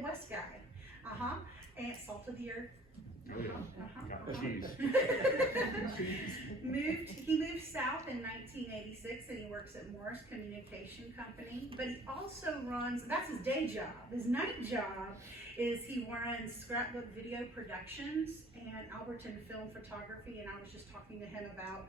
Midwest guy. And salt of the earth. Cheese. He moved south in 1986 and he works at Morris Communication Company, but he also runs, that's his day job. His night job is he runs Scrapbook Video Productions and Albertin Film Photography, and I was just talking to him about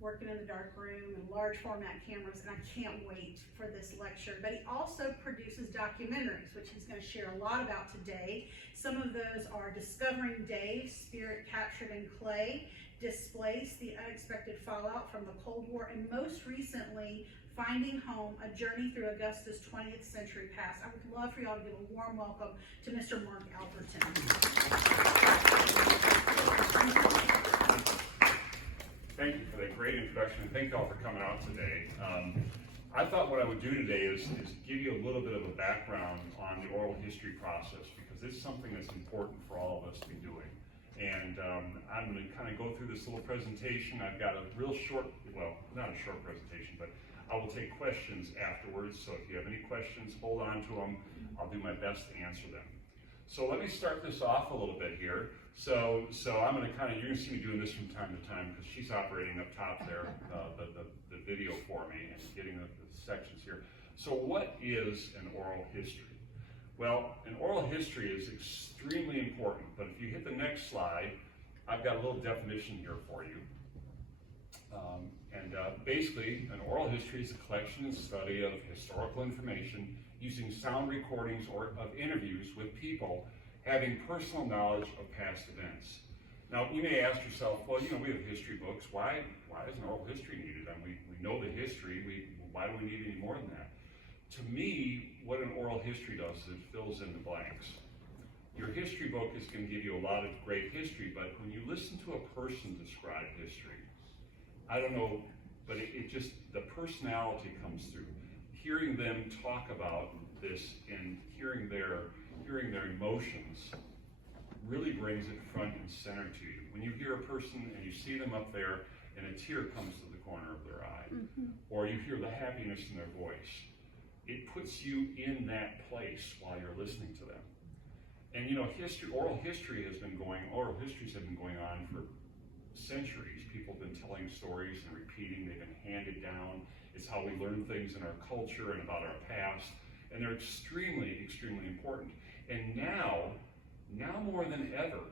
working in the dark room and large format cameras, and I can't wait for this lecture. But he also produces documentaries, which he's going to share a lot about today. Some of those are Discovering Dave, Spirit Captured in Clay, Displaced, The Unexpected Fallout from the Cold War, and most recently, Finding Home, A Journey Through Augusta's 20th Century Past. I would love for y'all to give a warm welcome to Mr. Mark Albertin. Thank you for that great introduction, and thank you all for coming out today. I thought what I would do today is give you a little bit of a background on the oral history process, because it's something that's important for all of us to be doing. And I'm going to kind of go through this little presentation. I've got a real short, well, not a short presentation, but I will take questions afterwards. So if you have any questions, hold on to them. I'll do my best to answer them. So let me start this off a little bit here. So I'm going to kind of, you're going to see me doing this from time to time because she's operating up top there, the video for me and getting the sections here. So what is an oral history? Well, an oral history is extremely important, but if you hit the next slide, I've got a little definition here for you. Basically, an oral history is a collection and study of historical information using sound recordings or of interviews with people having personal knowledge of past events. Now, you may ask yourself, well, you know, we have history books. Why is an oral history needed? I mean, we know the history. Why do we need any more than that? To me, what an oral history does is it fills in the blanks. Your history book is going to give you a lot of great history, but when you listen to a person describe history, I don't know, but it just, the personality comes through. Hearing them talk about this and hearing their emotions really brings it front and center to you. When you hear a person and you see them up there and a tear comes to the corner of their eye, or you hear the happiness in their voice, it puts you in that place while you're listening to them. And you know, oral histories have been going on for centuries. People have been telling stories and repeating, they've been handed down. It's how we learn things in our culture and about our past. And they're extremely, extremely important. And now more than ever,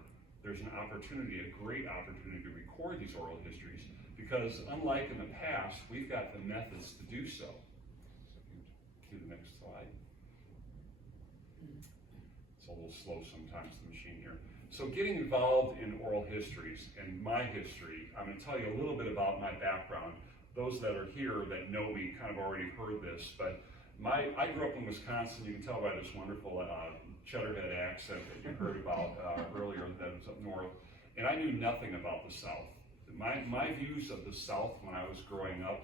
there's an opportunity, a great opportunity to record these oral histories, because unlike in the past, we've got the methods to do so. So if you do the next slide. It's a little slow sometimes, the machine here. So getting involved in oral histories and my history, I'm going to tell you a little bit about my background. Those that are here that know me kind of already heard this, but I grew up in Wisconsin. You can tell by this wonderful Cheddarhead accent that you heard about earlier that was up north, and I knew nothing about the South. My views of the South when I was growing up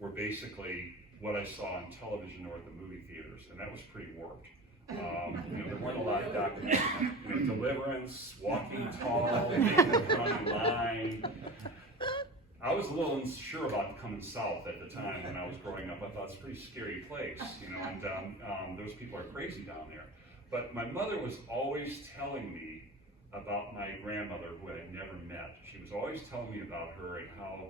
were basically what I saw on television or at the movie theaters, and that was pretty warped. You know, there weren't a lot of documentaries, you know, Deliverance, Walking Tall, Making the County Line. I was a little unsure about coming south at the time when I was growing up. I thought it's a pretty scary place, you know, and those people are crazy down there. But my mother was always telling me about my grandmother, who I had never met. She was always telling me about her and how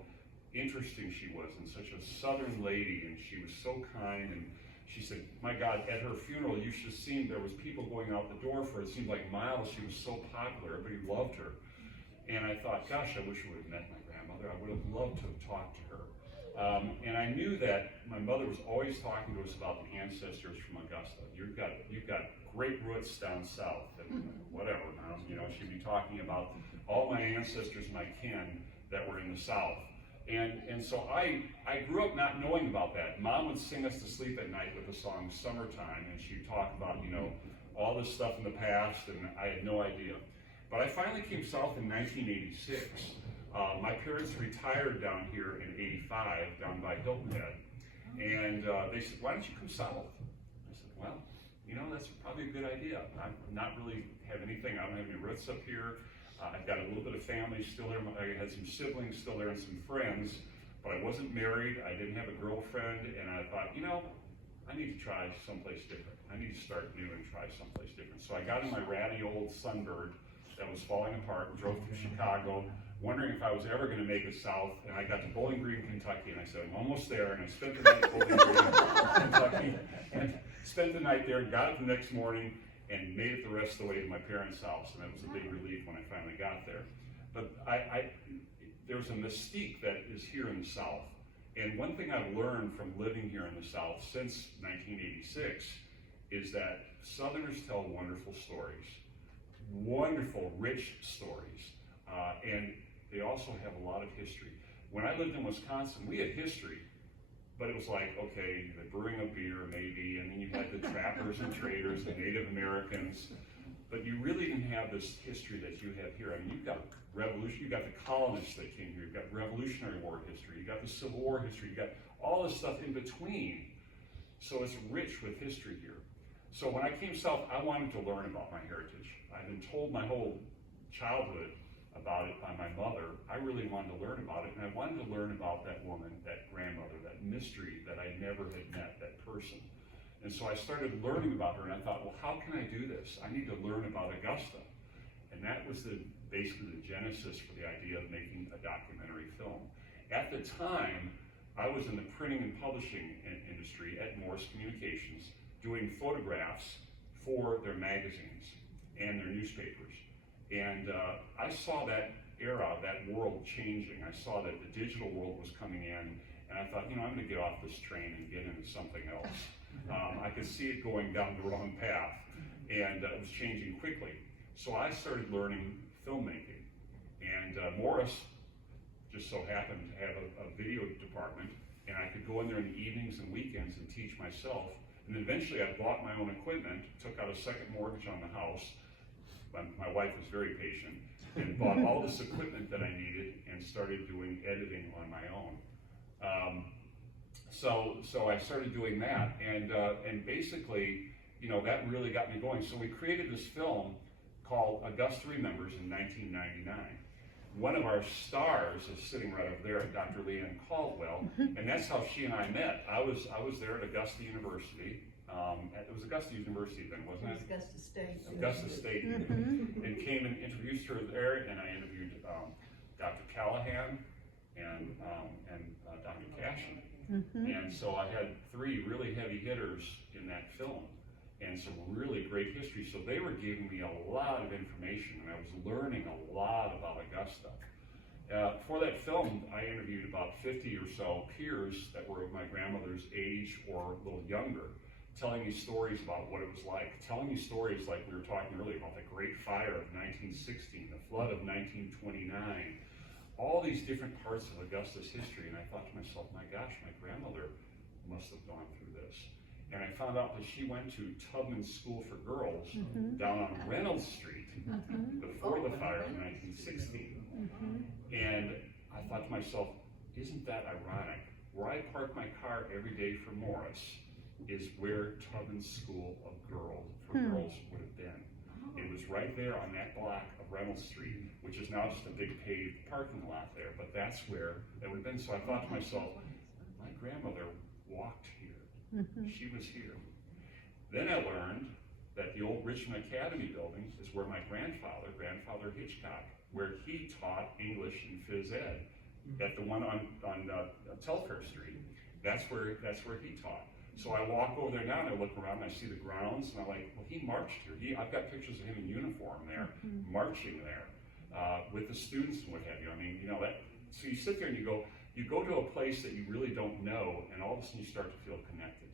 interesting she was, and such a southern lady, and she was so kind. And she said, my God, at her funeral, you should have seen there was people going out the door for it seemed like miles. She was so popular, everybody loved her. And I thought, gosh, I wish I would have met my grandmother. I would have loved to have talked to her. And I knew that my mother was always talking to us about the ancestors from Augusta. You've got great roots down south, and whatever. You know, she'd be talking about all my ancestors, my kin that were in the South. And so I grew up not knowing about that. Mom would sing us to sleep at night with the song Summertime, and she'd talk about, you know, all this stuff in the past, and I had no idea. But I finally came south in 1986. My parents retired down here in '85, down by Hilton Head. And they said, why don't you come south? I said, well, you know, that's probably a good idea. I'm not really have anything, I don't have any roots up here. I've got a little bit of family still there. I had some siblings still there and some friends, but I wasn't married. I didn't have a girlfriend, and I thought, you know, I need to try someplace different. I need to start new and try someplace different. So I got in my ratty old Sunbird that was falling apart and drove to Chicago, wondering if I was ever going to make it south. And I got to Bowling Green, Kentucky, and I said, I'm almost there. And I spent the night at Bowling Green, Kentucky, and spent the night there, got up the next morning, and made it the rest of the way to my parents' house. And that was a big relief when I finally got there. But there's a mystique that is here in the South. And one thing I've learned from living here in the South since 1986 is that Southerners tell wonderful stories, wonderful, rich stories, and they also have a lot of history. When I lived in Wisconsin, we had history, but it was like, okay, the brewing of beer maybe, and then you had the trappers and traders, the Native Americans, but you really didn't have this history that you have here. I mean, you've got revolution, you've got the colonists that came here, you've got Revolutionary War history, you've got the Civil War history, you've got all this stuff in between. So it's rich with history here. So when I came south, I wanted to learn about my heritage. I've been told my whole childhood about it by my mother. I really wanted to learn about it, and I wanted to learn about that woman, that grandmother, that mystery that I never had met, that person. And so I started learning about her, and I thought, well, how can I do this? I need to learn about Augusta. And that was basically the genesis for the idea of making a documentary film. At the time, I was in the printing and publishing industry at Morris Communications, doing photographs for their magazines and their newspapers. And I saw that era, that world changing. I saw that the digital world was coming in, and I thought, I'm going to get off this train and get into something else. I could see it going down the wrong path, and it was changing quickly. So I started learning filmmaking, and Morris just so happened to have a video department, and I could go in there in the evenings and weekends and teach myself. And eventually I bought my own equipment, took out a second mortgage on the house. My wife was very patient, and bought all this equipment that I needed and started doing editing on my own. So I started doing that, and basically, that really got me going. So we created this film called Augusta Remembers in 1999. One of our stars is sitting right over there, Dr. Leanne Caldwell, and that's how she and I met. I was there at Augusta University. It was Augusta University then, wasn't it? Augusta State. Augusta State, and came and introduced her there, and I interviewed Dr. Callahan and Dr. Cashin. And so I had 3 really heavy hitters in that film, and some really great history. So they were giving me a lot of information, and I was learning a lot about Augusta. For that film, I interviewed about 50 or so peers that were of my grandmother's age or a little younger, telling me stories about what it was like, telling me stories like we were talking earlier about the Great Fire of 1916, the flood of 1929, all these different parts of Augusta's history. And I thought to myself, my gosh, my grandmother must have gone through this. And I found out that she went to Tubman School for Girls down on Reynolds Street before the fire of 1916. And I thought to myself, isn't that ironic? Where I park my car every day for Morris is where Tubman School of Girls would have been. It was right there on that block of Reynolds Street, which is now just a big paved parking lot there, but that's where it would have been. So I thought to myself, my grandmother walked here. She was here. Then I learned that the old Richmond Academy building is where my grandfather Hitchcock, where he taught English and phys ed, at the one on Telfair Street. That's where he taught. So I walk over there now and I look around and I see the grounds and I'm like, well, he marched here. I've got pictures of him in uniform there, marching there with the students and what have you. I mean, so you sit there and you go to a place that you really don't know, and all of a sudden you start to feel connected,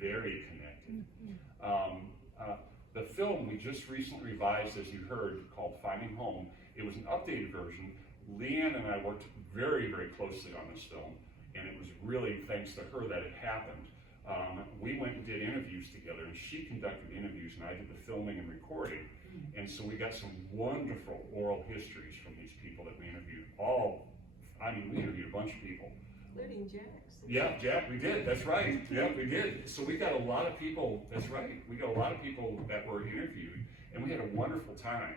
very connected. The film we just recently revised, as you heard, called Finding Home. It was an updated version. Leanne and I worked very, very closely on this film, and it was really thanks to her that it happened. We went and did interviews together, and she conducted interviews, and I did the filming and recording. And so we got some wonderful oral histories from these people that we interviewed. We interviewed a bunch of people. Including Jack. Yeah, Jack, we did, that's right. Yeah, we did. So we got a lot of people, that's right. We got a lot of people that were interviewed, and we had a wonderful time.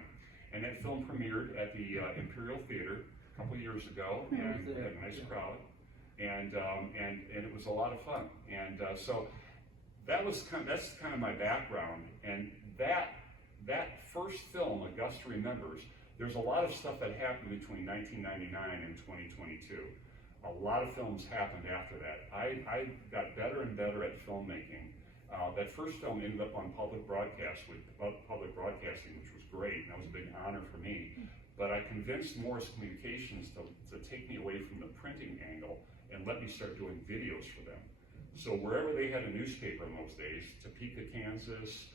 And that film premiered at the Imperial Theater a couple years ago, and we had a nice crowd. And it was a lot of fun. And so that's kind of my background, and that first film, Augusta Remembers, there's a lot of stuff that happened between 1999 and 2022. A lot of films happened after that. I got better and better at filmmaking. That first film ended up on public broadcasting, which was great, and that was a big honor for me. But I convinced Morris Communications to take me away from the printing angle and let me start doing videos for them. So wherever they had a newspaper in those days, Topeka, Kansas,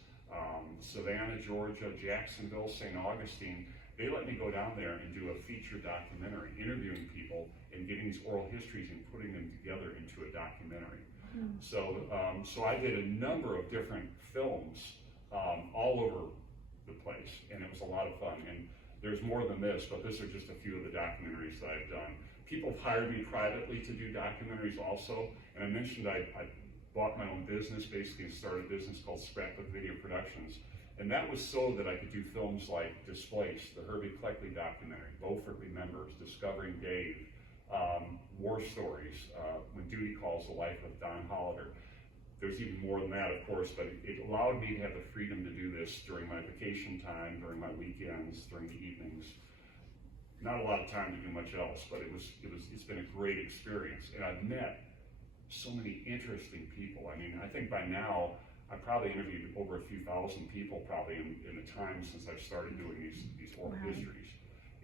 Savannah, Georgia, Jacksonville, St. Augustine, they let me go down there and do a feature documentary, interviewing people and getting these oral histories and putting them together into a documentary. So I did a number of different films all over the place, and it was a lot of fun. And there's more than this, but these are just a few of the documentaries that I've done. People have hired me privately to do documentaries also, and I mentioned I bought my own business, basically, and started a business called Scrapbook Video Productions. And that was so that I could do films like Displaced, the Herbie Cleckley documentary, Beaufort Remembers, Discovering Dave, War Stories, When Duty Calls, The Life of Don Hollader. There's even more than that, of course, but it allowed me to have the freedom to do this during my vacation time, during my weekends, during the evenings. Not a lot of time to do much else, but it's been a great experience. And I've met so many interesting people. I mean, I think by now, I probably interviewed over a few thousand people probably in the time since I started doing these oral histories.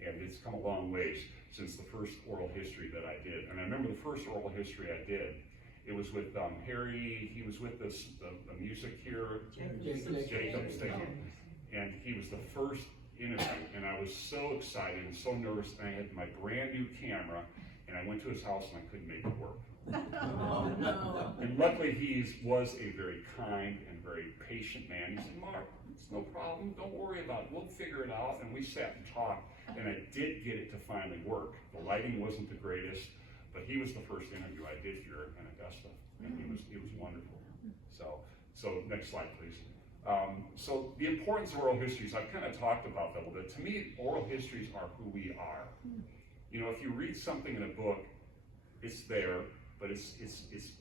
And it's come a long ways since the first oral history that I did. And I remember the first oral history I did, it was with Harry, he was with us, the music here, Jacobs, and he was the first interview, and I was so excited and so nervous, and I had my brand new camera, and I went to his house and I couldn't make it work. Oh, no. And luckily he was a very kind and very patient man. He said, Mark, it's no problem, don't worry about it, we'll figure it out. And we sat and talked, and I did get it to finally work. The lighting wasn't the greatest, but he was the first interview I did here in Augusta, and he was wonderful. So next slide, please. So the importance of oral histories, I've kind of talked about that a little bit. To me, oral histories are who we are. You know, if you read something in a book, it's there, but it's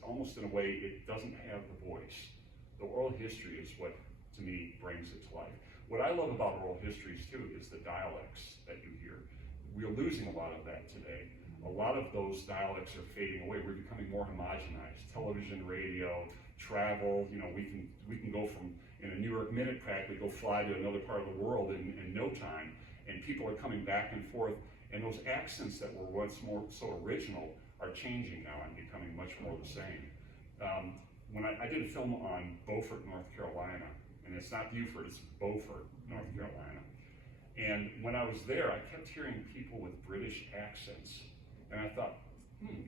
almost in a way it doesn't have the voice. The oral history is what, to me, brings it to life. What I love about oral histories too is the dialects that you hear. We're losing a lot of that today. A lot of those dialects are fading away. We're becoming more homogenized. Television, radio, travel, you know, we can go from, in a New York minute practically, go fly to another part of the world in no time, and people are coming back and forth, and those accents that were once more so original are changing now and becoming much more the same. When I did a film on Beaufort, North Carolina, and it's not Beaufort, it's Beaufort, North Carolina. And when I was there, I kept hearing people with British accents. And I thought, isn't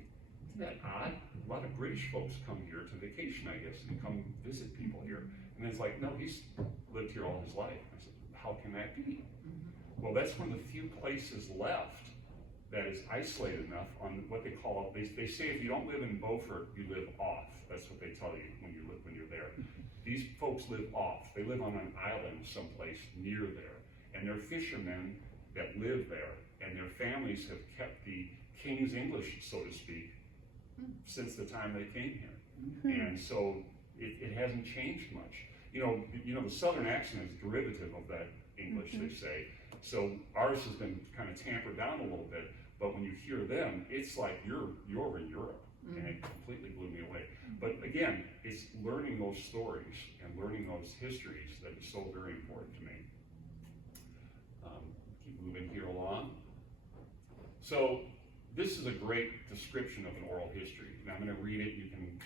that odd? A lot of British folks come here to vacation, I guess, and come visit people here. And it's like, no, he's lived here all his life. I said, how can that be? Well, that's one of the few places left that is isolated enough on what they call, they say if you don't live in Beaufort, you live off. That's what they tell you when you're there. These folks live off. They live on an island someplace near there. And they're fishermen that live there. And their families have kept the King's English, so to speak, since the time they came here. And so it hasn't changed much. You know, the Southern accent is derivative of that English, they say. So ours has been kind of tampered down a little bit, but when you hear them, it's like you're over in Europe, and it completely blew me away. But again, it's learning those stories and learning those histories that is so very important to me. Keep moving here along. So this is a great description of an oral history. And I'm going to read it. You can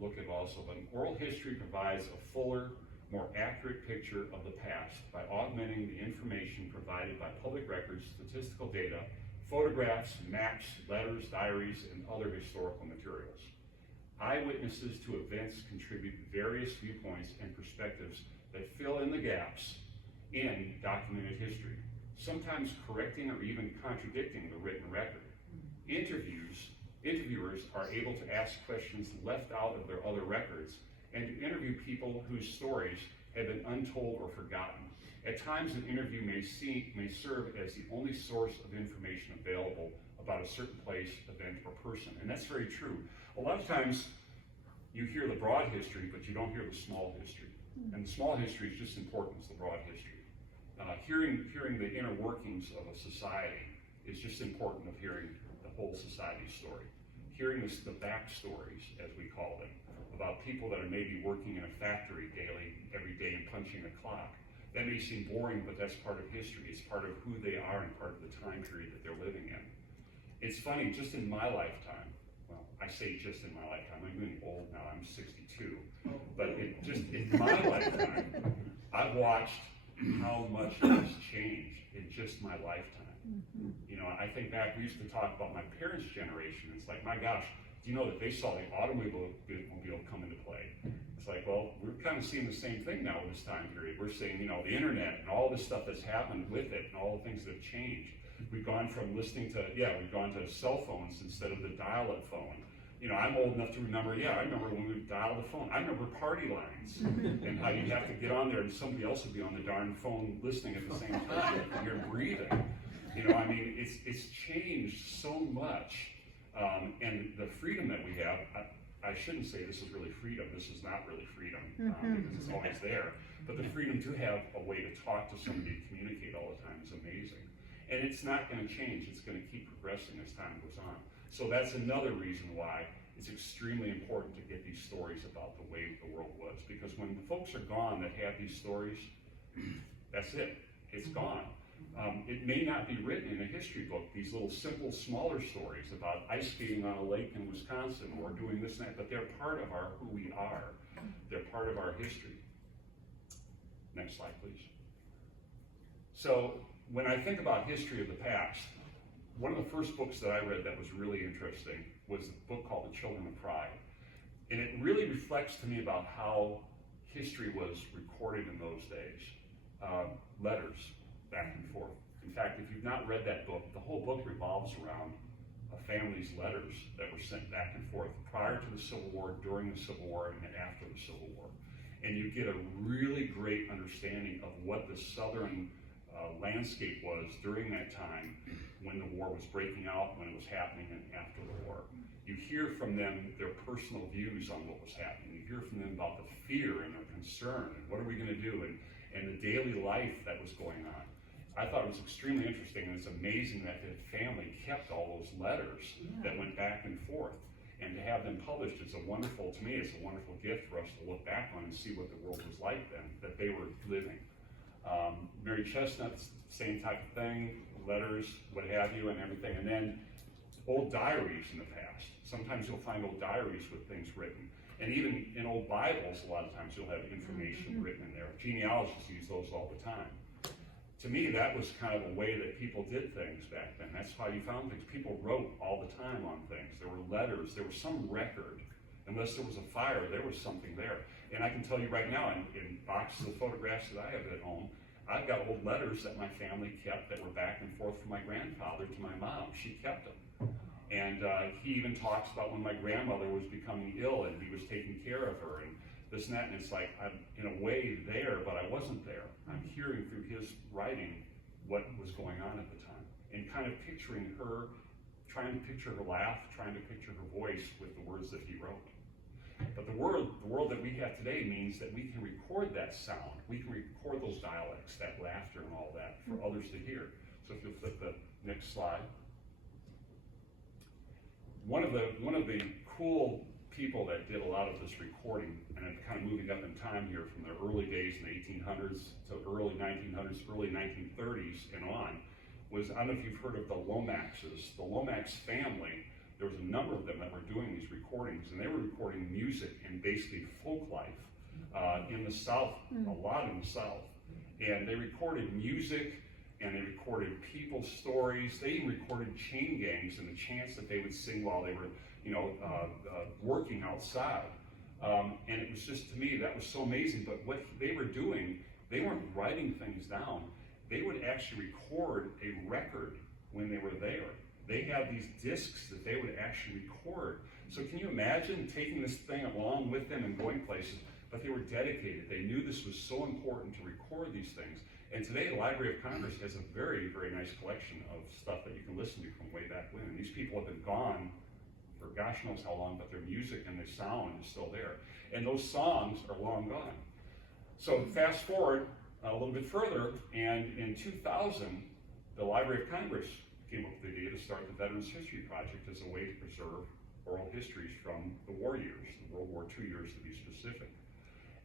look at it also. But an oral history provides a fuller, more accurate picture of the past by augmenting the information provided by public records, statistical data, photographs, maps, letters, diaries, and other historical materials. Eyewitnesses to events contribute various viewpoints and perspectives that fill in the gaps in documented history, sometimes correcting or even contradicting the written record. Interviewers are able to ask questions left out of their other records and to interview people whose stories have been untold or forgotten. At times, an interview may serve as the only source of information available about a certain place, event, or person. And that's very true. A lot of times, You hear the broad history, but you don't hear the small history. And the small history is just as important as the broad history. Hearing the inner workings of a society is just important of hearing the whole society story. Hearing the backstories, as we call them, about people that are maybe working in a factory daily, every day, and punching a clock. That may seem boring, but that's part of history. It's part of who they are and part of the time period that they're living in. It's funny, just in my lifetime, well, I say just in my lifetime, I'm getting old now, I'm 62, but just in my lifetime, I've watched how much has changed in just my lifetime. You know, I think back, we used to talk about my parents' generation. It's like, my gosh, do you know that they saw the automobile come into play? It's like, well, we're kind of seeing the same thing now in this time period. We're seeing, you know, the internet and all this stuff that's happened with it and all the things that have changed. We've gone from listening to, we've gone to cell phones instead of the dial-up phone. You know, I'm old enough to remember, I remember when we would dial the phone. I remember party lines and how you'd have to get on there and somebody else would be on the darn phone listening at the same time and you're breathing. You know, I mean, it's changed so much. And the freedom that we have, I shouldn't say this is really freedom. This is not really freedom because it's always there. But the freedom to have a way to talk to somebody, to communicate all the time is amazing. And it's not going to change. It's going to keep progressing as time goes on. So that's another reason why it's extremely important to get these stories about the way the world was. Because when the folks are gone that have these stories, that's it. It's gone. It may not be written in a history book, these little simple, smaller stories about ice skating on a lake in Wisconsin or doing this and that, but they're part of who we are. They're part of our history. Next slide, please. So when I think about history of the past, one of the first books that I read that was really interesting was a book called The Children of Pride. And it really reflects to me about how history was recorded in those days. Letters back and forth. In fact, if you've not read that book, the whole book revolves around a family's letters that were sent back and forth prior to the Civil War, during the Civil War, and after the Civil War. And you get a really great understanding of what the Southern landscape was during that time when the war was breaking out, when it was happening, and after the war. You hear from them their personal views on what was happening. You hear from them about the fear and their concern, and what are we going to do, and the daily life that was going on. I thought it was extremely interesting, and it's amazing that the family kept all those letters that went back and forth. And to have them published, to me, it's a wonderful gift for us to look back on and see what the world was like then, that they were living. Mary Chestnut's, same type of thing, letters, what have you, and everything. And then old diaries in the past. Sometimes you'll find old diaries with things written. And even in old Bibles, a lot of times you'll have information written in there. Genealogists use those all the time. To me, that was kind of a way that people did things back then. That's how you found things. People wrote all the time on things. There were letters. There was some record. Unless there was a fire, there was something there. And I can tell you right now, in boxes of photographs that I have at home, I've got old letters that my family kept that were back and forth from my grandfather to my mom. She kept them. And he even talks about when my grandmother was becoming ill and he was taking care of her and this and that. And it's like, I'm in a way there, but I wasn't there. I'm hearing through his writing what was going on at the time and kind of picturing her, trying to picture her laugh, trying to picture her voice with the words that he wrote. But the world that we have today means that we can record that sound. We can record those dialects, that laughter and all that for others to hear. So if you'll flip the next slide. One of the cool people that did a lot of this recording, and I'm kind of moving up in time here from the early days in the 1800s to early 1900s, early 1930s and on, was, I don't know if you've heard of the Lomaxes. The Lomax family, there was a number of them that were doing these recordings, and they were recording music and basically folk life in the South, a lot in the South. And they recorded music, and they recorded people's stories. They even recorded chain gangs and the chants that they would sing while they were, working outside. And it was just, to me, that was so amazing. But what they were doing, they weren't writing things down. They would actually record a record when they were there. They had these discs that they would actually record. So can you imagine taking this thing along with them and going places? But they were dedicated. They knew this was so important to record these things. And today, the Library of Congress has a very, very nice collection of stuff that you can listen to from way back when. And these people have been gone for gosh knows how long, but their music and their sound is still there. And those songs are long gone. So fast forward a little bit further, and in 2000, the Library of Congress came up with the idea to start the Veterans History Project as a way to preserve oral histories from the war years, the World War II years to be specific.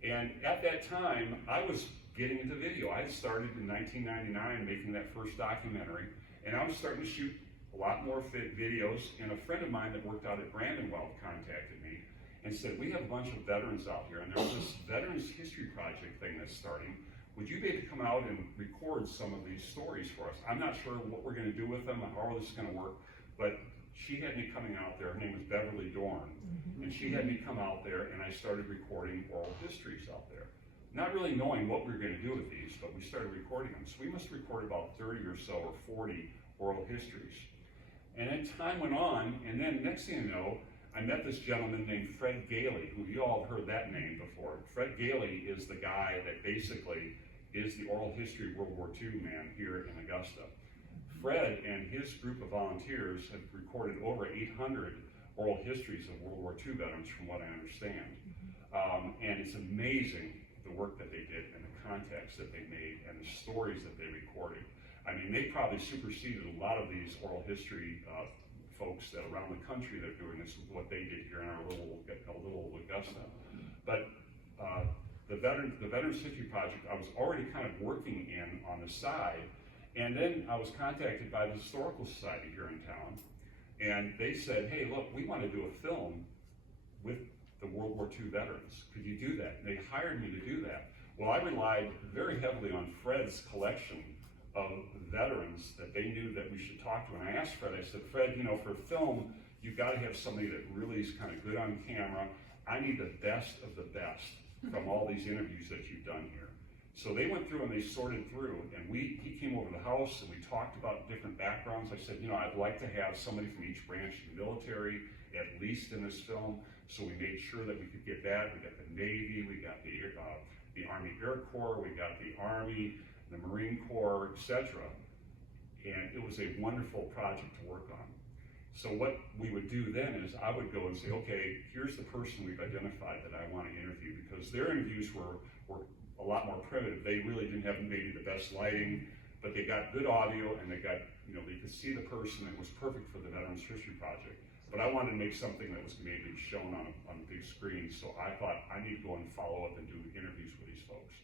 And at that time, I was getting into video. I had started in 1999 making that first documentary, and I was starting to shoot a lot more videos, and a friend of mine that worked out at Brandonweld contacted me and said, we have a bunch of veterans out here, and there's this Veterans History Project thing that's starting. Would you be able to come out and record some of these stories for us? I'm not sure what we're going to do with them and how this is going to work, but she had me coming out there. Her name was Beverly Dorn, and she had me come out there, and I started recording oral histories out there. Not really knowing what we were going to do with these, but we started recording them. So we must record about 30 or so, or 40 oral histories. And then time went on, and then next thing you know, I met this gentleman named Fred Gailey, who you all have heard that name before. Fred Gailey is the guy that basically is the oral history World War II man here in Augusta. Fred and his group of volunteers have recorded over 800 oral histories of World War II veterans, from what I understand. And it's amazing the work that they did and the contacts that they made and the stories that they recorded. I mean, they probably superseded a lot of these oral history folks that around the country that are doing this with what they did here in our little Augusta. But the Veterans History Project, I was already kind of working in on the side, and then I was contacted by the Historical Society here in town, and they said, hey, look, we want to do a film with the World War II veterans. Could you do that? And they hired me to do that. Well, I relied very heavily on Fred's collection of veterans that they knew that we should talk to. And I asked Fred, I said, Fred, you know, for film, you've got to have somebody that really is kind of good on camera. I need the best of the best from all these interviews that you've done here. So they went through and they sorted through, and he came over to the house and we talked about different backgrounds. I said, you know, I'd like to have somebody from each branch of the military, at least in this film. So we made sure that we could get that. We got the Navy, we got the Army Air Corps, we got the Army, the Marine Corps, etc. And it was a wonderful project to work on. So what we would do then is I would go and say, okay, here's the person we've identified that I want to interview, because their interviews were a lot more primitive. They really didn't have maybe the best lighting, but they got good audio, and they got, you know, they could see the person. It was perfect for the Veterans History Project. But I wanted to make something that was maybe shown on a big screen, so I thought I need to go and follow up and do interviews with these folks.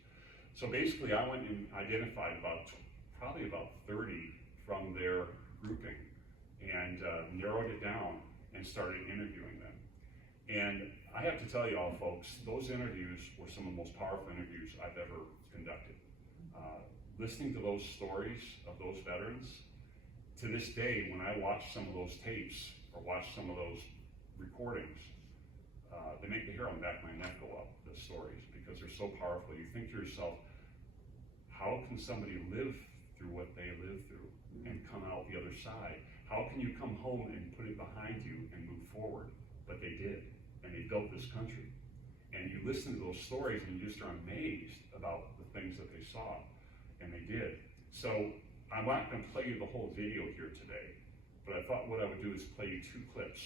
So basically I went and identified probably about 30 from their grouping, and narrowed it down and started interviewing them. And I have to tell you all folks, those interviews were some of the most powerful interviews I've ever conducted. Listening to those stories of those veterans, to this day, when I watch some of those tapes or watch some of those recordings, they make the hair on the back of my neck go up, the stories, because they're so powerful. You think to yourself, how can somebody live through what they lived through and come out the other side? How can you come home and put it behind you and move forward? But they did, and they built this country. And you listen to those stories and you just are amazed about the things that they saw, and they did. So I'm not going to play you the whole video here today, but I thought what I would do is play you two clips.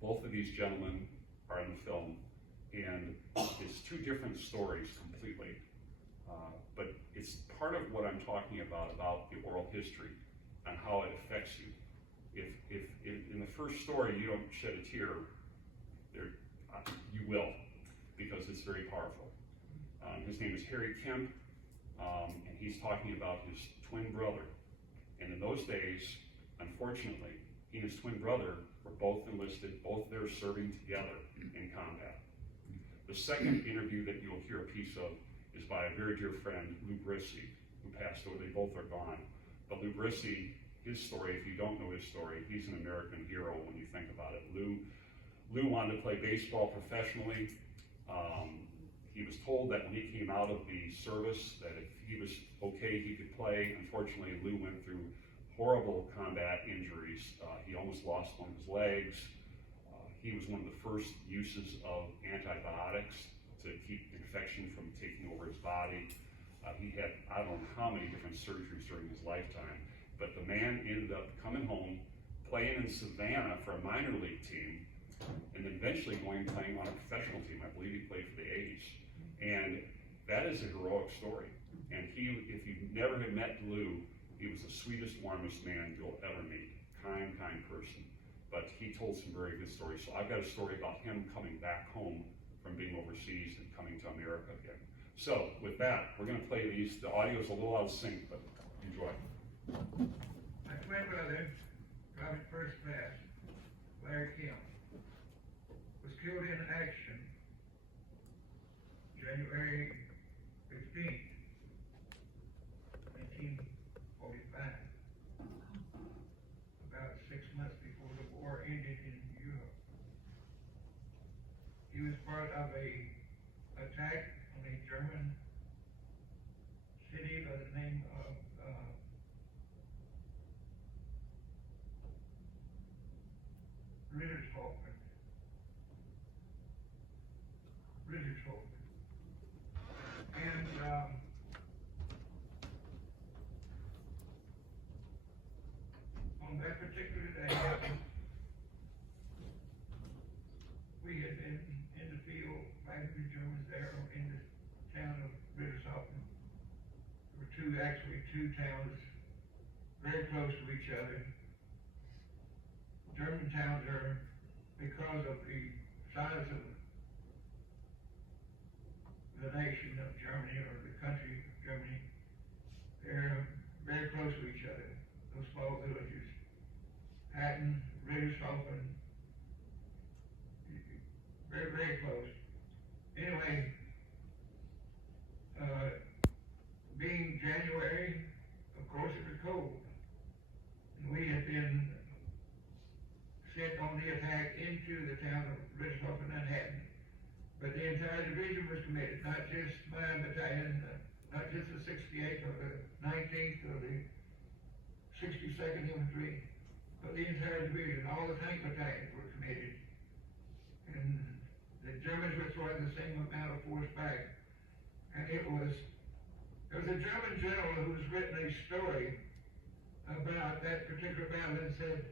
Both of these gentlemen are in the film, and it's two different stories completely. But it's part of what I'm talking about the oral history and how it affects you. If in the first story you don't shed a tear, you will, because it's very powerful. His name is Harry Kemp, and he's talking about his twin brother. And in those days, unfortunately, he and his twin brother were both enlisted, both there serving together in combat. The second interview that you'll hear a piece of is by a very dear friend, Lou Brissy, who passed away. They both are gone. But Lou Brissy, his story, if you don't know his story, he's an American hero when you think about it. Lou wanted to play baseball professionally. He was told that when he came out of the service that if he was okay, he could play. Unfortunately, Lou went through horrible combat injuries. He almost lost one of his legs. He was one of the first uses of antibiotics to keep infection from taking over his body. He had, I don't know how many different surgeries during his lifetime, but the man ended up coming home, playing in Savannah for a minor league team, and then eventually going and playing on a professional team. I believe he played for the A's. And that is a heroic story. And he, if you never had met Lou, he was the sweetest, warmest man you'll ever meet. Kind person. But he told some very good stories. So I've got a story about him coming back home from being overseas and coming to America again. So with that, we're gonna play these. The audio's a little out of sync, but enjoy. My twin brother, private first class, Larry Kim, was killed in action January 15th, 1945, about 6 months before the war ended in Europe. He was part of a attack on a German city by the name of Rittershausen. And on that particular day, we had been in the field fighting the Germans there in the town of Rittershausen. There were actually two towns very close to each other. German towns are, because of the size of the nation of Germany, or the country of Germany, they're very close to each other, those small villages. Hatton, Rittershausen, very close. Anyway, being January, of course it was cold. And we had been sent on the attack into the town of Rittershausen and Hatton. But the entire division was committed, not just my battalion, not just the 68th or the 19th or the 62nd Infantry, but the entire division. All the tank battalions were committed. And the Germans were throwing the same amount of force back. And there was a German general who's written a story about that particular battle and said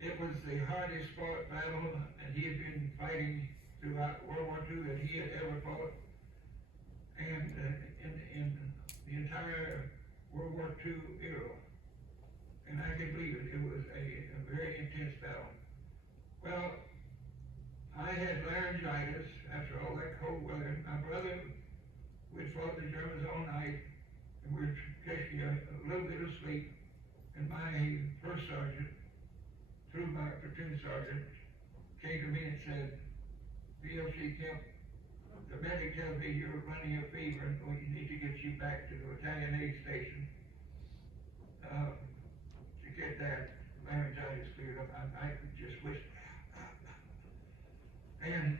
it was the hardest fought battle, and he had been fighting throughout World War II that he had ever fought. And in the entire World War II era. And I can believe it. It was a very intense battle. Well, I had laryngitis after all that cold weather. My brother, we fought the Germans all night, and we were taking a little bit of sleep. And my first sergeant, through my platoon sergeant, came to me and said, "VLC Kemp, the medic tells me you're running a fever and we need to get you back to the battalion aid station to get that laryngitis cleared up." I could just whisper. And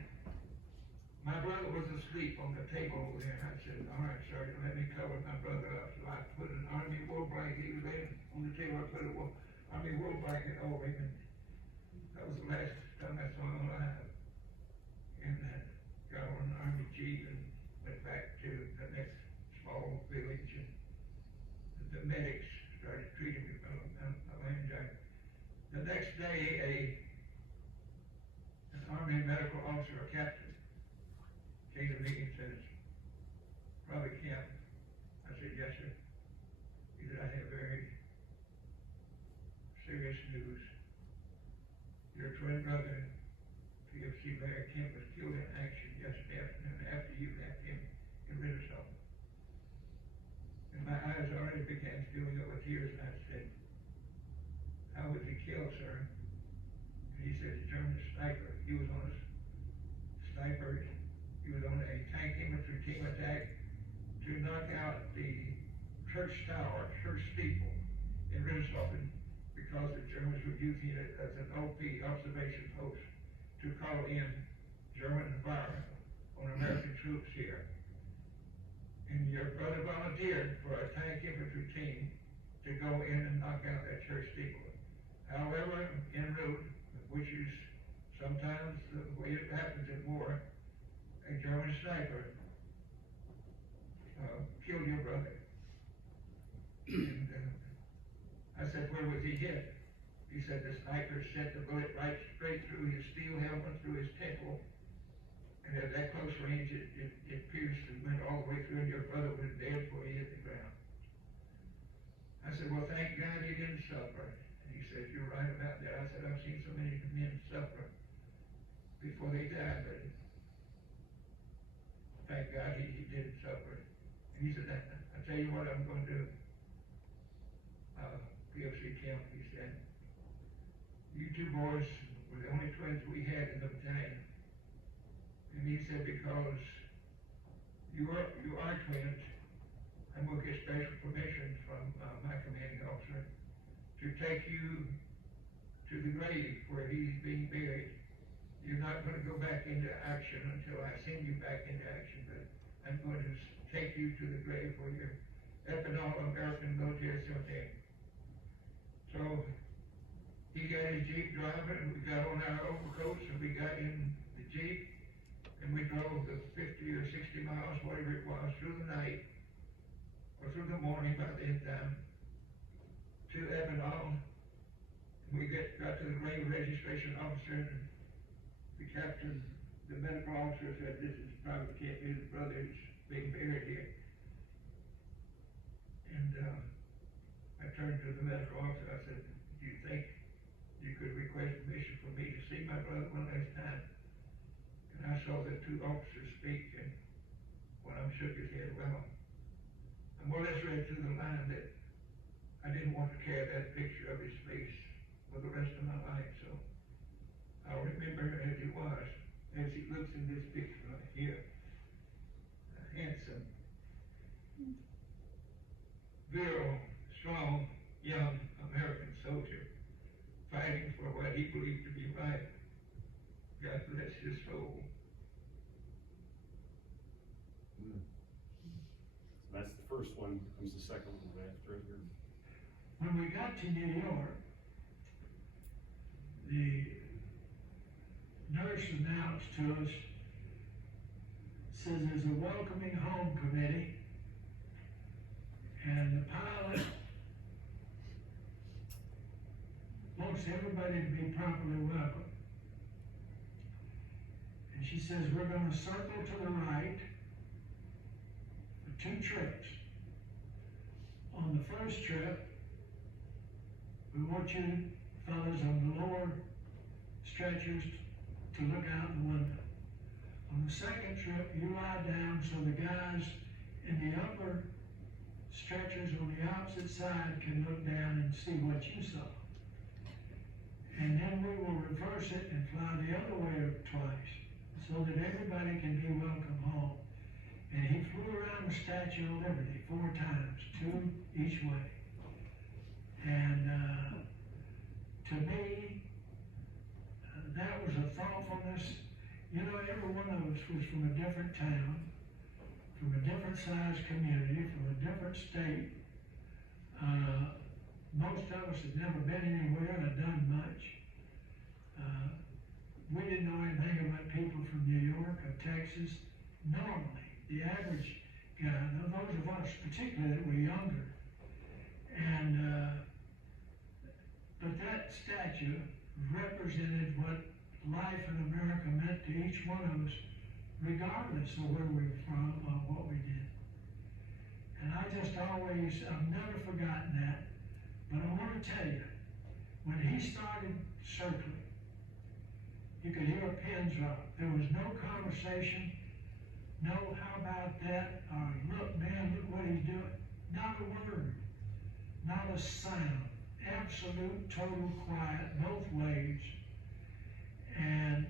my brother was asleep on the table over there. I said, "All right, Sergeant, let me cover my brother up." So I put an army wool blanket, he was laying on the table, I put an army wool blanket over him, and that was the last time I saw him alive. And got on an army jeep and went back to the next small village, and the medics started treating me for a laryngitis. The next day, an Army medical officer, a captain, came to me and said, "Brother Kemp." I said, "Yes, sir." He said, "I have very serious news. Your twin brother, PFC Larry Kemp, was killed in action yesterday afternoon after you left him in Rittershausen." And my eyes already began filling up with tears, and I said, "How was he killed, sir?" And he said, "The German sniper. He was on a sniper. He was on a tank infantry team attack to knock out the church tower, church steeple in Rittershausen, because the Germans were using it as an OP, observation post, to call in German fire on American troops here. And your brother volunteered for a tank infantry team to go in and knock out that church steeple. However, en route, which is sometimes the way it happens in war, a German sniper killed your brother." And I said, "Where was he hit?" He said the sniper sent the bullet right straight through his steel helmet, through his temple. And at that close range, it pierced and went all the way through, and your brother was dead before he hit the ground. I said, well, thank God he didn't suffer. And he said, you're right about that. I said, I've seen so many men suffer before they died, but thank God he didn't suffer. And he said, I tell you what I'm going to do. PFC camp, he said, you two boys were the only twins we had in the battalion. And he said, because you are twins, I'm going to get special permission from my commanding officer to take you to the grave where he's being buried. You're not going to go back into action until I send you back into action, but I'm going to take you to the grave where you're up in all American military cemetery. So he got his Jeep driver, and we got on our overcoats, and we got in the Jeep, and we drove the 50 or 60 miles, whatever it was, through the night, or through the morning by the end time, to Avenal. We got to the grave registration officer, and the captain, the medical officer said, this is private camp, his brother is being buried here. And I turned to the medical officer, I said, do you think you could request permission for me to see my brother one last time? And I saw the two officers speak, and one of them shook his head. Well, I more or less read through the line that I didn't want to carry that picture of his face for the rest of my life, so I'll remember as he was, as he looks in this picture right here. A handsome, virile, strong, young American soldier fighting for what he believed to be right. God bless his soul. That's the first one. Comes the second one right after it here. When we got to New York, the nurse announced to us, says there's a welcoming home committee, and the pilot wants everybody to be properly welcome. And she says, we're going to circle to the right for 2 trips. On the first trip, we want you fellas on the lower stretchers to look out the window. On the second trip, you lie down so the guys in the upper stretchers on the opposite side can look down and see what you saw. And then we will reverse it and fly the other way twice, so that everybody can be welcome home. And he flew around the Statue of Liberty 4 times, 2 each way. And to me, that was a thoughtfulness. You know, every one of us was from a different town, from a different sized community, from a different state. Most of us had never been anywhere or done much. We didn't know anything about people from New York or Texas. Normally, the average guy, those of us particularly that were younger, and but that statue represented what life in America meant to each one of us, regardless of where we were from or what we did. And I just always, I've never forgotten that. But I want to tell you, when he started circling, you could hear a pin drop. There was no conversation, no how about that, or look man, look what he's doing. Not a word, not a sound. Absolute, total quiet, both ways. And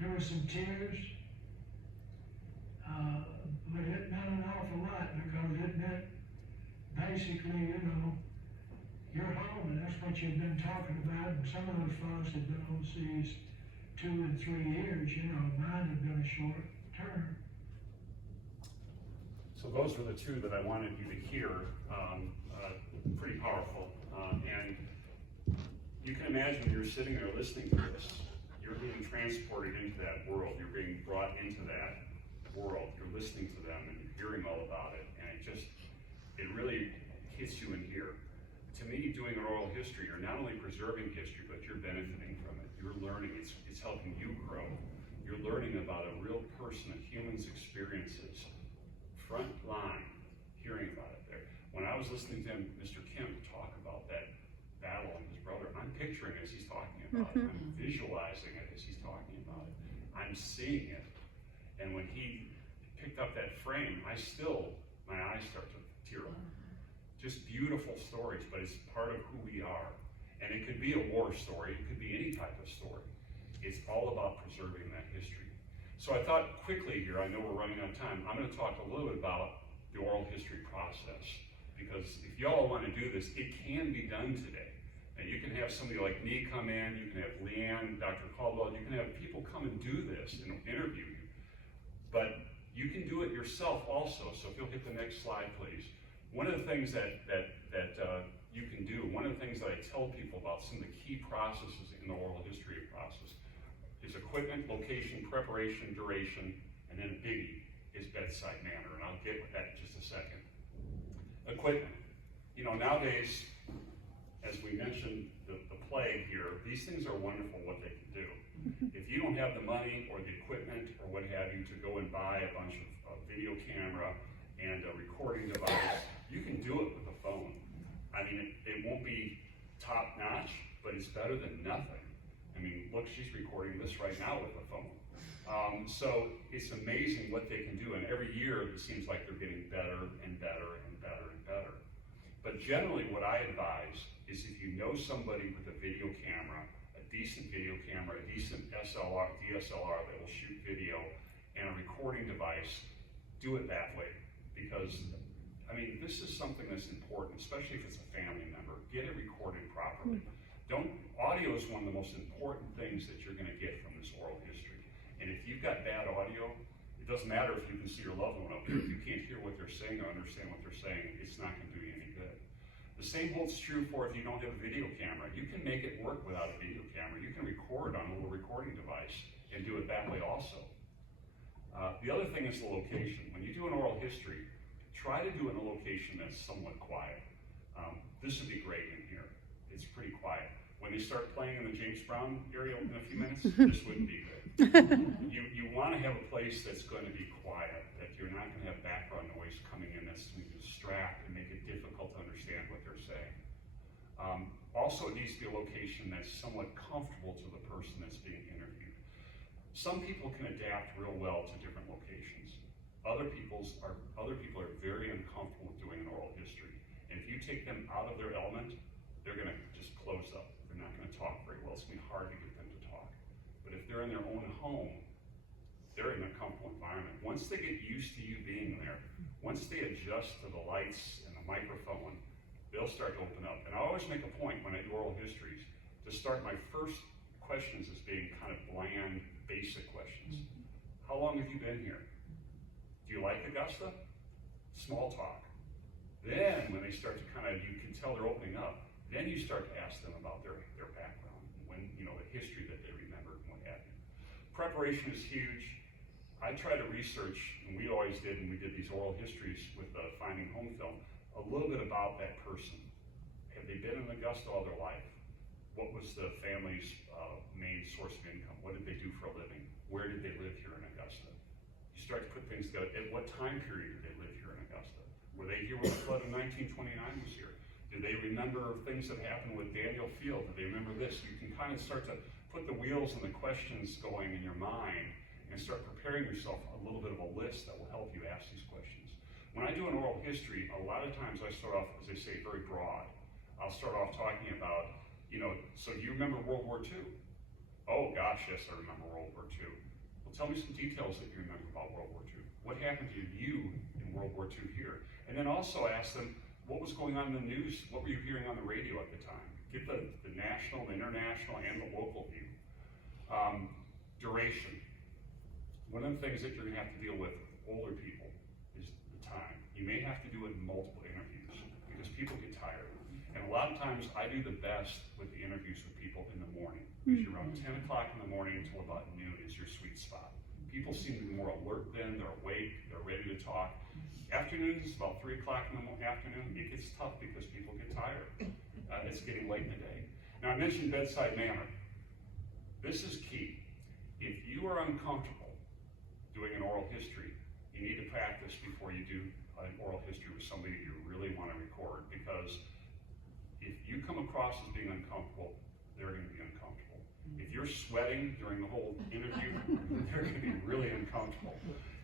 there were some tears, but it meant an awful lot because it meant basically, you know, you're home, and that's what you've been talking about. And some of those fellows had been overseas 2 and 3 years, you know, mine had been a short term. So those were the 2 that I wanted you to hear. Pretty powerful. And you can imagine when you're sitting there listening to this, you're being transported into that world. You're being brought into that world. You're listening to them and you're hearing all about it. And it really hits you in here. To to me, doing an oral history, you're not only preserving history, but you're benefiting from it. You're learning, it's helping you grow. You're learning about a real person, a human's experiences, front line, hearing about it there. When I was listening to Mr. Kemp talk about that battle and his brother, I'm picturing as he's talking about it. I'm visualizing it as he's talking about it. I'm seeing it. And when he picked up that frame, my eyes start to tear up. Just beautiful stories, but it's part of who we are. And it could be a war story, it could be any type of story. It's all about preserving that history. So I thought quickly here, I know we're running out of time, I'm going to talk a little bit about the oral history process. Because if y'all want to do this, it can be done today. And you can have somebody like me come in, you can have Leanne, Dr. Caldwell, you can have people come and do this and interview you. But you can do it yourself also. So if you'll hit the next slide, please. One of the things that you can do, one of the things that I tell people about some of the key processes in the oral history process is equipment, location, preparation, duration, and then a biggie is bedside manner, and I'll get with that in just a second. Equipment. You know, nowadays, as we mentioned, the plague here, these things are wonderful what they can do. If you don't have the money or the equipment or what have you to go and buy a bunch of video camera and a recording device, you can do it with a phone. I mean, it won't be top notch, but it's better than nothing. I mean, look, she's recording this right now with a phone. So it's amazing what they can do, and every year it seems like they're getting better and better and better and better. But generally what I advise is if you know somebody with a video camera, a decent video camera, a decent SLR, DSLR that will shoot video, and a recording device, do it that way. Because, I mean, this is something that's important, especially if it's a family member. Get it recorded properly. Audio is one of the most important things that you're going to get from this oral history. And if you've got bad audio, it doesn't matter if you can see your loved one up there. If you can't hear what they're saying or understand what they're saying, it's not going to do you any good. The same holds true for if you don't have a video camera. You can make it work without a video camera. You can record on a little recording device and do it that way also. The other thing is the location. When you do an oral history, try to do it in a location that's somewhat quiet. This would be great in here. It's pretty quiet. When they start playing in the James Brown area in a few minutes, this wouldn't be good. You want to have a place that's going to be quiet, that you're not going to have background noise coming in that's going to distract and make it difficult to understand what they're saying. Also, it needs to be a location that's somewhat comfortable to the person that's being interviewed. Some people can adapt real well to different locations. Other people are very uncomfortable with doing an oral history. And if you take them out of their element, they're going to just close up. They're not going to talk very well. It's going to be hard to get them to talk. But if they're in their own home, they're in a comfortable environment. Once they get used to you being there, once they adjust to the lights and the microphone, they'll start to open up. And I always make a point when I do oral histories to start my first questions as being kind of bland, basic questions. How long have you been here? Do you like Augusta? Small talk. Then when they start to kind of, you can tell they're opening up, then you start to ask them about their background, when, you know, the history that they remember and what have you. Preparation is huge. I try to research, and we always did, and we did these oral histories with Finding Home Film, a little bit about that person. Have they been in Augusta all their life? What was the family's main source of income? What did they do for a living? Where did they live here in Augusta? You start to put things together. At what time period did they live here in Augusta? Were they here when the flood of 1929 was here? Do they remember things that happened with Daniel Field? Do they remember this? You can kind of start to put the wheels and the questions going in your mind and start preparing yourself a little bit of a list that will help you ask these questions. When I do an oral history, a lot of times I start off, as they say, very broad. I'll start off talking about, you know, so do you remember World War II? Oh gosh, yes, I remember World War II. Well, tell me some details that you remember about World War II. What happened to you in World War II here? And then also ask them, what was going on in the news? What were you hearing on the radio at the time? Get the national, the international, and the local view. Duration. One of the things that you're going to have to deal with older people is the time. You may have to do it in multiple interviews because people get tired. And a lot of times I do the best with the interviews with people in the morning. Usually around 10 o'clock in the morning until about noon is your sweet spot. People seem to be more alert then, they're awake, they're ready to talk. Afternoons, about 3 o'clock in the afternoon, it gets tough because people get tired. It's getting late in the day. Now, I mentioned bedside manner. This is key. If you are uncomfortable doing an oral history, you need to practice before you do an oral history with somebody that you really want to record, because if you come across as being uncomfortable, they're going to be uncomfortable. If you're sweating during the whole interview, they're going to be really uncomfortable.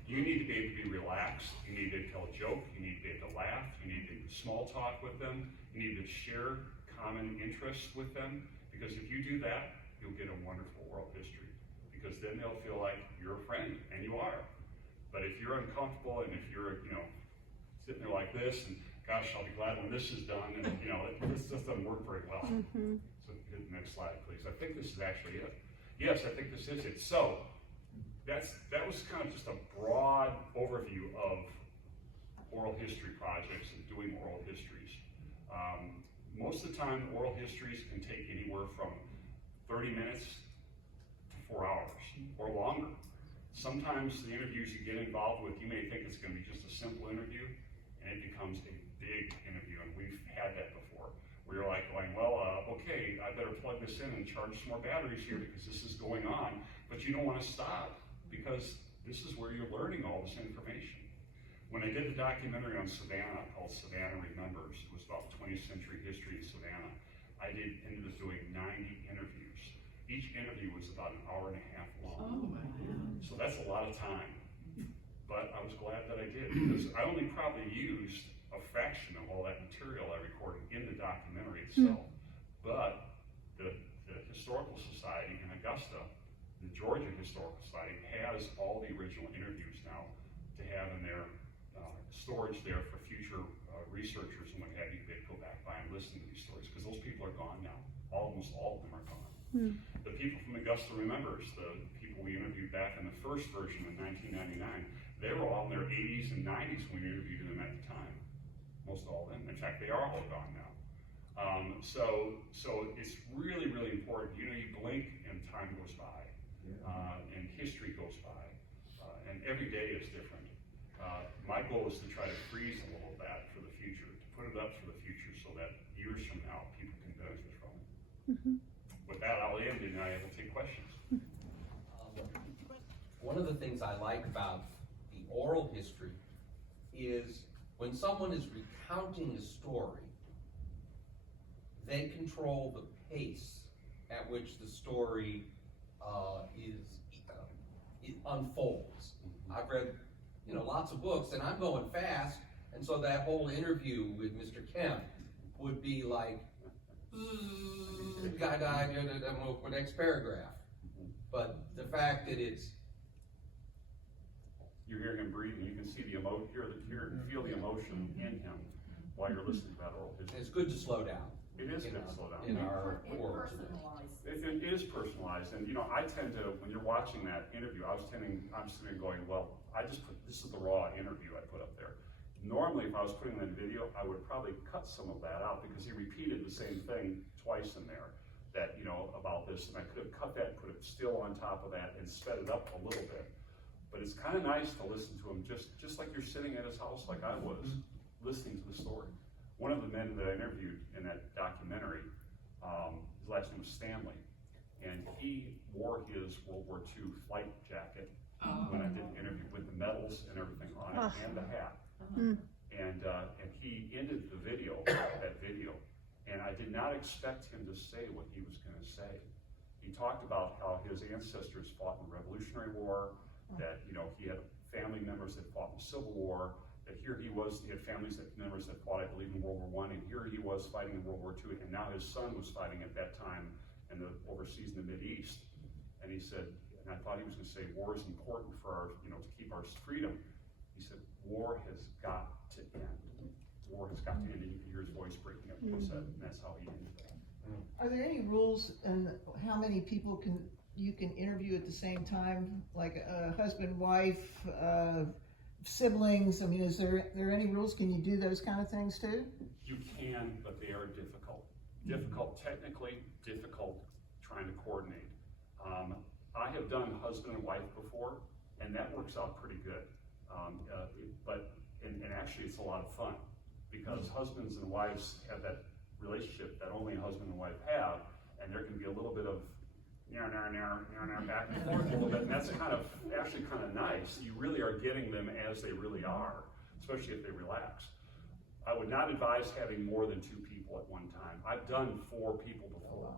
You need to be able to be relaxed. You need to tell a joke. You need to be able to laugh. You need to small talk with them. You need to share common interests with them, because if you do that, you'll get a wonderful oral history, because then they'll feel like you're a friend, and you are. But if you're uncomfortable, and if you're, sitting there like this, and gosh, I'll be glad when this is done, and this just doesn't work very well. So hit the next slide, please. I think this is actually it. Yes, I think this is it. So that was kind of just a broad overview of oral history projects and doing oral histories. Most of the time, oral histories can take anywhere from 30 minutes to 4 hours or longer. Sometimes the interviews you get involved with, you may think it's going to be just a simple interview, and it becomes a big interview, and we've had that before, where you're like going, well, okay, I better plug this in and charge some more batteries here because this is going on, but you don't want to stop, because this is where you're learning all this information. When I did the documentary on Savannah called Savannah Remembers, it was about 20th century history in Savannah, I ended up doing 90 interviews. Each interview was about an hour and a half long. Oh my God. So that's a lot of time. But I was glad that I did, because I only probably used a fraction of all that material I recorded in the documentary itself. But the Historical Society in Augusta, the Georgia Historical Society, has all the original interviews now to have in their storage there for future researchers and what have you. They go back by and listen to these stories, because those people are gone now. Almost all of them are gone. The people from Augusta Remembers, the people we interviewed back in the first version in 1999, they were all in their 80s and 90s when we interviewed them at the time. Most all of them. In fact, they are all gone now. So it's really, really important. You blink and time goes by, and history goes by, and every day is different. My goal is to try to freeze a little of that for the future, to put it up for the future, so that years from now people can benefit from it. With that, I'll end, and I will take questions. One of the things I like about the oral history is when someone is recounting a story, they control the pace at which the story it unfolds. I've read lots of books, and I'm going fast, and so that whole interview with Mr. Kemp would be like, next paragraph. But the fact that You hear him breathing, you can see the emotion, feel the emotion in him while you're listening to that oral history. it's good to slow down. It is good to slow down. In our world today. It is personalized, and I tend to, when you're watching that interview, I'm sitting there going, well, this is the raw interview I put up there. Normally, if I was putting that in video, I would probably cut some of that out, because he repeated the same thing twice in there, that, about this, and I could have cut that, put it still on top of that, and sped it up a little bit. But it's kind of nice to listen to him just like you're sitting at his house, like I was, listening to the story. One of the men that I interviewed in that documentary, his last name was Stanley, and he wore his World War II flight jacket when I did the interview, with the medals and everything on it, and the hat. And he ended the video, that video, and I did not expect him to say what he was going to say. He talked about how his ancestors fought in the Revolutionary War, that he had family members that fought in the Civil War, that he had members that fought, I believe, in World War I, and here he was fighting in World War II, and now his son was fighting at that time overseas in the Mideast. And he said, and I thought he was going to say, war is important for our, to keep our freedom. He said, war has got to end. War has got to end, and you can hear his voice breaking up, he said, and that's how he ended that. Are there any rules in how many people you can interview at the same time, like a husband, wife, siblings? I mean, is there any rules? Can you do those kind of things too? You can, but they are difficult. Difficult technically, difficult trying to coordinate. I have done husband and wife before, and that works out pretty good. And actually it's a lot of fun, because husbands and wives have that relationship that only a husband and wife have, and there can be a little bit of back and forth a little bit, and that's actually kind of nice. You really are getting them as they really are, especially if they relax. I would not advise having more than 2 people at one time. I've done 4 people before,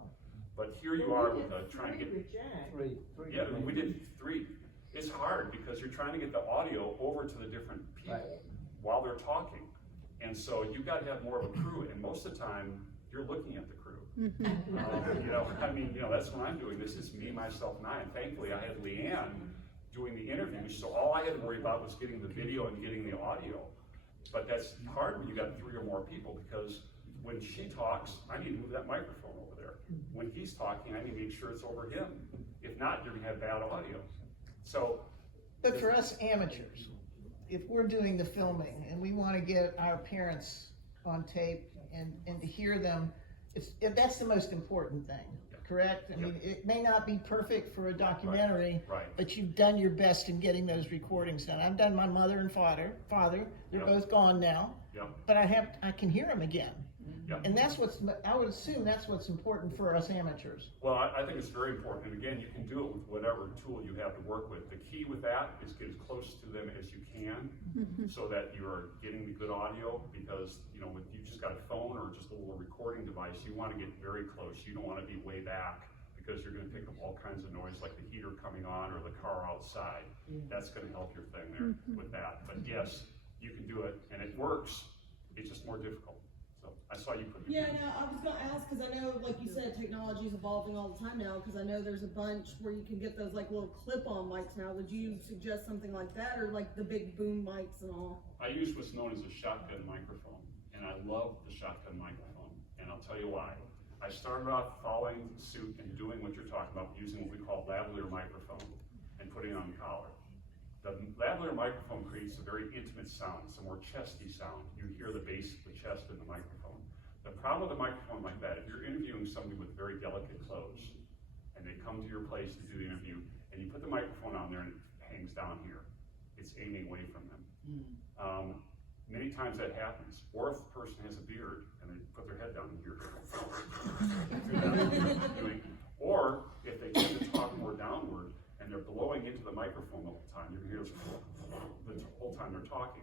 but here you are with trying to get Three. Yeah, we did 3. It's hard because you're trying to get the audio over to the different people while they're talking, and so you've got to have more of a crew. And most of the time, you're looking at the crew. That's what I'm doing. This is me, myself, and I. And thankfully, I had Leanne doing the interviews, so all I had to worry about was getting the video and getting the audio. But that's hard when you got 3 or more people, because when she talks, I need to move that microphone over there. When he's talking, I need to make sure it's over him. If not, you're gonna have bad audio. So, But for us amateurs, if we're doing the filming and we want to get our parents on tape and to hear them, that's the most important thing, correct? I mean, it may not be perfect for a documentary, Right. but you've done your best in getting those recordings done. I've done my mother and father. They're both gone now, but I can hear them again. And I would assume that's what's important for us amateurs. Well, I think it's very important. And again, you can do it with whatever tool you have to work with. The key with that is get as close to them as you can so that you're getting the good audio, because, if you just got a phone or just a little recording device, you want to get very close. You don't want to be way back, because you're going to pick up all kinds of noise like the heater coming on or the car outside. That's going to help your thing there with that. But yes, you can do it, and it works. It's just more difficult. So I saw you put your Yeah, no, I was gonna ask, because I know, like you said, technology is evolving all the time now, because I know there's a bunch where you can get those like little clip-on mics now. Would you suggest something like that, or like the big boom mics and all? I use what's known as a shotgun microphone, and I love the shotgun microphone, and I'll tell you why. I started off following suit and doing what you're talking about, using what we call lavalier microphone and putting it on the collar. The lavalier microphone creates a very intimate sound. It's a more chesty sound. You hear the bass of the chest in the microphone. The problem with a microphone like that, if you're interviewing somebody with very delicate clothes, and they come to your place to do the interview, and you put the microphone on there and it hangs down here, it's aiming away from them. Many times that happens. Or if the person has a beard and they put their head down here. Or if they tend to talk more downward and they're blowing into the microphone the whole time, you can hear the whole time they're talking.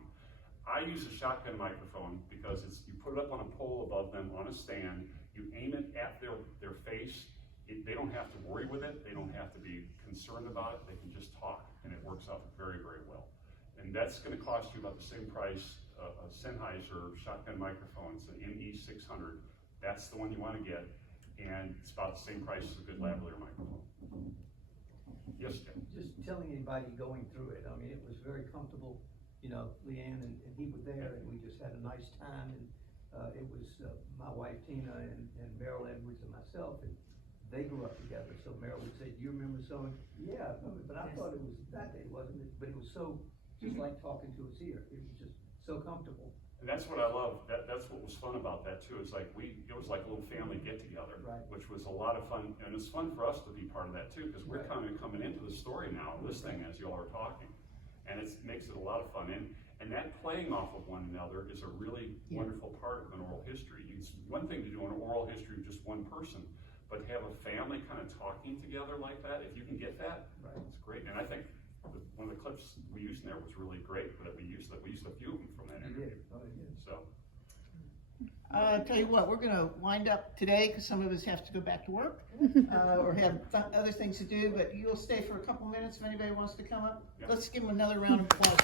I use a shotgun microphone because you put it up on a pole above them on a stand, you aim it at their face. They don't have to worry with it. They don't have to be concerned about it. They can just talk, and it works out very, very well. And that's going to cost you about the same price. A Sennheiser shotgun microphone. It's an ME600. That's the one you want to get, and it's about the same price as a good lavalier microphone. Yes, Jim? Just telling anybody going through it, I mean, it was very comfortable. Leanne and he were there, and we just had a nice time. And it was my wife Tina and Meryl Edwards and myself, and they grew up together. So Meryl would say, "Do you remember so?" Yeah, I remember, but I thought it was that day, wasn't it? But it was so just like talking to us here. It was just so comfortable. And that's what I love. That's what was fun about that too. It's like it was like a little family get together, which was a lot of fun, and it's fun for us to be part of that too, because we're kind of coming into the story now, listening as you all are talking, and it makes it a lot of fun. And that playing off of one another is a really wonderful part of an oral history. It's one thing to do an oral history of just one person, but have a family kind of talking together like that. If you can get that, it's great. And I think one of the clips we used in there was really great, but we used a few of them from that interview. So, I tell you what, we're going to wind up today because some of us have to go back to work or have other things to do. But you'll stay for a couple minutes if anybody wants to come up. Let's give them another round of applause.